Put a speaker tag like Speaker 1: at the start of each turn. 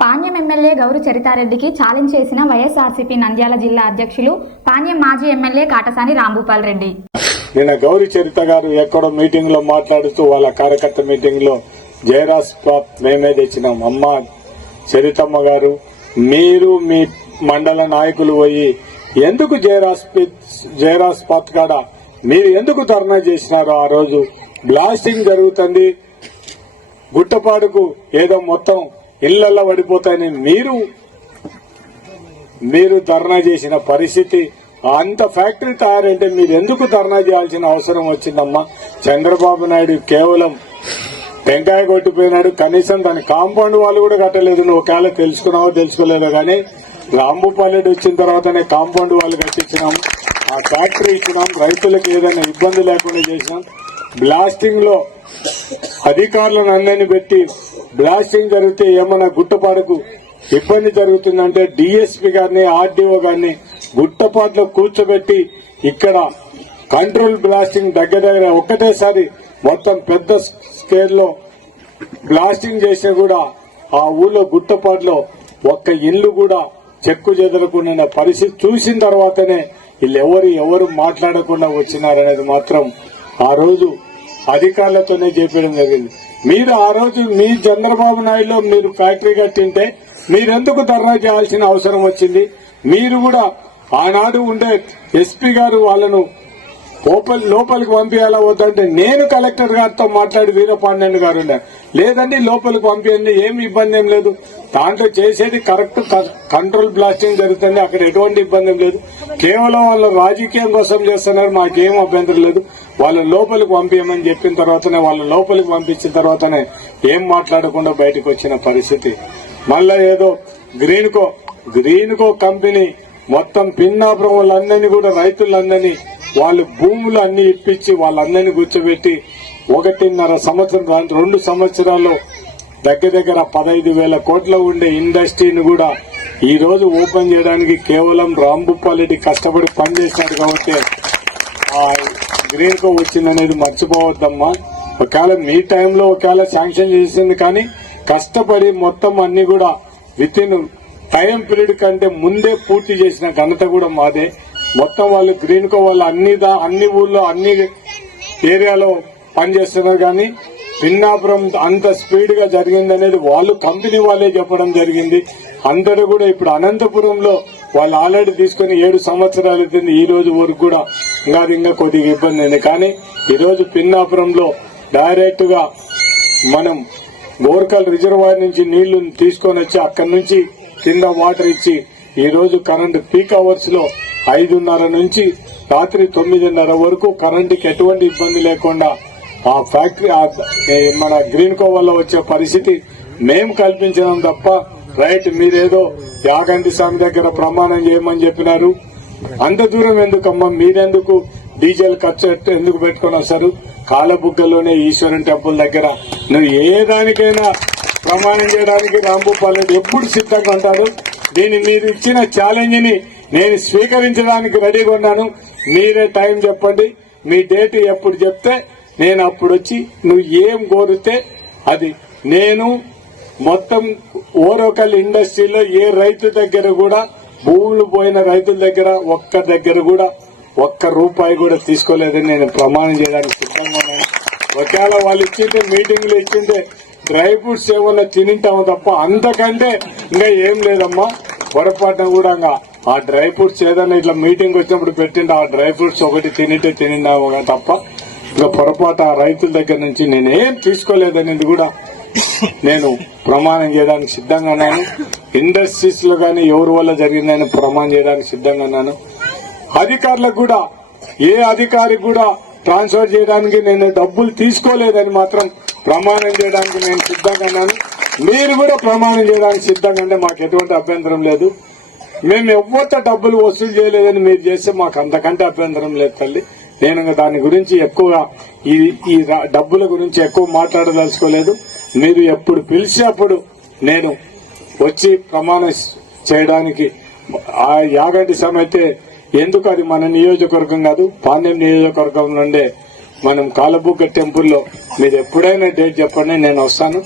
Speaker 1: Panyam MLA Gowri చరితారెడ్డికి challenge చేసిన YSRCP Nandyal జిల్లా అధ్యక్షులు పాణ్యం మాజీ ఎమ్మెల్యే కాటసాని రాంభూపాల్ రెడ్డి.
Speaker 2: నిన్న గౌరి చరిత గారు ఎక్కడో మీటింగ్లో మాట్లాడుతూ వాళ్ళ కార్యకర్త మీటింగ్లో జయరాజ్ పాప్ మేమే తెచ్చినాం. అమ్మ చరితమ్మ గారు మీరు మీ మండల నాయకులు పోయి ఎందుకు జయరాజ్ జయరాజ్ పాత్ కాడ మీరు ఎందుకు ధర్నా చేసినారు ఆ రోజు బ్లాస్టింగ్ జరుగుతుంది. గుట్టపాడుకు ఏదో మొత్తం ఇళ్ళల్లో పడిపోతాయని మీరు మీరు ధర్నా చేసిన పరిస్థితి అంత ఫ్యాక్టరీ తయారంటే మీరు ఎందుకు ధర్నా చేయాల్సిన అవసరం వచ్చిందమ్మా? చంద్రబాబు నాయుడు కేవలం టెంకాయ కొట్టిపోయినాడు. కనీసం దాని కాంపౌండ్ వాళ్ళు కూడా కట్టలేదు. నువ్వు ఒకవేళ తెలుసుకున్నావో తెలుసుకోలేదో కానీ రాంభూపాలెడ్డి వచ్చిన తర్వాతనే కాంపౌండ్ వాళ్ళు కట్టించినాం. ఆ ఫ్యాక్టరీ ఇచ్చినాం. రైతులకు ఏదైనా ఇబ్బంది లేకుండా చేసినాం. బ్లాస్టింగ్లో అధికారులను అందరిని పెట్టి బ్లాస్టింగ్ జరిగితే ఏమన్నా గుట్టపాడుకు ఇబ్బంది జరుగుతుందంటే డిఎస్పీ గారిని ఆర్డీఓ గారిని గుట్టపాట్లో కూర్చోబెట్టి ఇక్కడ కంట్రోల్ బ్లాస్టింగ్ దగ్గర దగ్గర ఒక్కటేసారి మొత్తం పెద్ద స్కేల్లో బ్లాస్టింగ్ చేసినా కూడా ఆ ఊళ్ళో గుట్టపాట్లో ఒక్క ఇల్లు కూడా చెక్కు చెదరకుండా పరిస్థితి చూసిన తర్వాతనే వీళ్ళు ఎవరు ఎవరు మాట్లాడకుండా వచ్చినారనేది మాత్రం ఆ రోజు అధికారులతోనే చెప్పడం జరిగింది. మీరు ఆ రోజు మీ చంద్రబాబు నాయుడులో మీరు ఫ్యాక్టరీ కట్టింటే మీరెందుకు ధర్నా చేయాల్సిన అవసరం వచ్చింది? మీరు కూడా ఆనాడు ఉండే ఎస్పీ గారు వాళ్ళను ఓపెన్ లోపలికి పంపించాలా వద్దంటే నేను కలెక్టర్ గారితో మాట్లాడి వీరపాండ్యన్ గారు లేదండి లోపలికి పంపించండి ఏమి ఇబ్బంది ఏం లేదు. దాంట్లో చేసేది కరెక్ట్ కంట్రోల్ బ్లాస్టింగ్ జరుగుతుంది అక్కడ ఎటువంటి ఇబ్బంది లేదు. కేవలం వాళ్ళు రాజకీయం కోసం చేస్తున్నారు మాకేం అభ్యంతరం లేదు. వాళ్ళ లోపలికి పంపించమని చెప్పిన తర్వాతనే వాళ్ళ లోపలికి పంపించిన తర్వాతనే ఏం మాట్లాడకుండా బయటకు వచ్చిన పరిస్థితి. మళ్ళా ఏదో Greenko Greenko company మొత్తం పిన్నాపురం వాళ్ళందరినీ కూడా రైతులందరినీ వాళ్ళు భూములు అన్ని ఇప్పించి వాళ్ళందరినీ కూర్చోబెట్టి ఒకటిన్నర సంవత్సరం దాని రెండు సంవత్సరాల్లో దగ్గర దగ్గర పదహైదు వేల కోట్ల ఉండే ఇండస్ట్రీని కూడా ఈ రోజు ఓపెన్ చేయడానికి కేవలం రాంభూపాలరెడ్డి కష్టపడి పనిచేశాడు కాబట్టి ఆ గ్రీన్ కో వచ్చిందనేది మర్చిపోవద్దమ్మా. ఒకవేళ మీ టైంలో ఒకవేళ శాంక్షన్ చేసింది కానీ కష్టపడి మొత్తం అన్ని కూడా విత్ ఇన్ టైం పీరియడ్ కంటే ముందే పూర్తి చేసిన ఘనత కూడా మాదే. మొత్తం వాళ్ళు గ్రీన్ కో వాళ్ళు అన్ని దా- అన్ని ఊళ్ళో అన్ని ఏరియాలో పనిచేస్తున్నారు కానీ పిన్నాపురం అంత స్పీడ్గా జరిగింది అనేది వాళ్ళు కంపెనీ వాళ్ళే చెప్పడం జరిగింది. అందరూ కూడా ఇప్పుడు అనంతపురంలో వాళ్ళు ఆల్రెడీ తీసుకుని ఏడు సంవత్సరాలు అవుతుంది ఈ రోజు వరకు కూడా ఇంకా అది ఇంకా కొద్దిగా ఇబ్బంది అయింది కానీ ఈరోజు పిన్నాపురంలో డైరెక్ట్గా మనం బోర్కల్ రిజర్వాయర్ నుంచి నీళ్ళు తీసుకొని వచ్చి అక్కడి నుంచి కింద వాటర్ ఇచ్చి ఈరోజు కరెంటు పీక్ అవర్స్లో ఐదున్నర నుంచి రాత్రి తొమ్మిదిన్నర వరకు కరెంటుకి ఎటువంటి ఇబ్బంది లేకుండా ఆ ఫ్యాక్టరీ మన గ్రీన్ కో వల్ల వచ్చే పరిస్థితి మేం కల్పించడం తప్ప రైట్ మీరేదో యాగంటి స్వామి దగ్గర ప్రమాణం చేయమని చెప్పినారు. అంత దూరం ఎందుకమ్మా? మీరెందుకు డీజిల్ ఖర్చు ఎందుకు పెట్టుకొని వస్తారు కాలబుగ్గలోనే ఈశ్వరుని టెంపుల్ దగ్గర నువ్వు ఏ దానికైనా ప్రమాణం చేయడానికి రాంభూపాల్ రెడ్డి ఎప్పుడు సిద్ధంగా ఉంటాడు? దీన్ని మీరు ఇచ్చిన ఛాలెంజ్ని నేను స్వీకరించడానికి రెడీగా ఉన్నాను. మీరే టైం చెప్పండి. మీ డేట్ ఎప్పుడు చెప్తే నేను అప్పుడు వచ్చి నువ్వు ఏం కోరితే అది. నేను మొత్తం ఓరోకల్ ఇండస్ట్రీలో ఏ రైతు దగ్గర కూడా భూములు పోయిన రైతుల దగ్గర ఒక్క దగ్గర కూడా ఒక్క రూపాయి కూడా తీసుకోలేదని నేను ప్రమాణం చేయడానికి సిద్ధంగా ఉన్నాను. ఒకవేళ వాళ్ళు ఇచ్చింటే మీటింగ్లు ఇచ్చింటే డ్రై ఫ్రూట్స్ ఏమన్నా తినింటాము తప్ప అంతకంటే ఇంకా ఏం లేదమ్మా. పొరపాటున కూడా ఇంకా ఆ డ్రై ఫ్రూట్స్ ఏదైనా ఇట్లా మీటింగ్ వచ్చినప్పుడు పెట్టిండు ఆ డ్రై ఫ్రూట్స్ ఒకటి తినింటే తినిండాము తప్ప. ఇంకా పొరపాటు ఆ రైతుల దగ్గర నుంచి నేనేం తీసుకోలేదనేది కూడా నేను ప్రమాణం చేయడానికి సిద్ధంగా ఉన్నాను. ఇండస్ట్రీస్లో కానీ ఎవరి వల్ల జరిగిందని ప్రమాణం చేయడానికి సిద్ధంగా ఉన్నాను. అధికారులకు కూడా ఏ అధికారికి కూడా ట్రాన్స్ఫర్ చేయడానికి నేను డబ్బులు తీసుకోలేదని మాత్రం ప్రమాణం చేయడానికి నేను సిద్ధంగా ఉన్నాను. మీరు కూడా ప్రమాణం చేయడానికి సిద్ధంగా ఉంటే మాకు ఎటువంటి అభ్యంతరం లేదు. మేము ఎవరితో డబ్బులు వసూలు చేయలేదని మీరు చేస్తే మాకు అంతకంటే అభ్యంతరం లేదు తల్లి. నేను ఇంకా దాని గురించి ఎక్కువగా ఈ ఈ డబ్బుల గురించి ఎక్కువ మాట్లాడదలుచుకోలేదు. మీరు ఎప్పుడు పిలిచినప్పుడు నేను వచ్చి ప్రమాణం చేయడానికి ఆ యాగంటి సమయతే ఎందుకు అది మన నియోజకవర్గం కాదు పాండ్యం నియోజకవర్గం నుండే మనం కాలబుగ్గ టెంపుల్లో మీరు ఎప్పుడైనా డేట్ చెప్పండి నేను వస్తాను.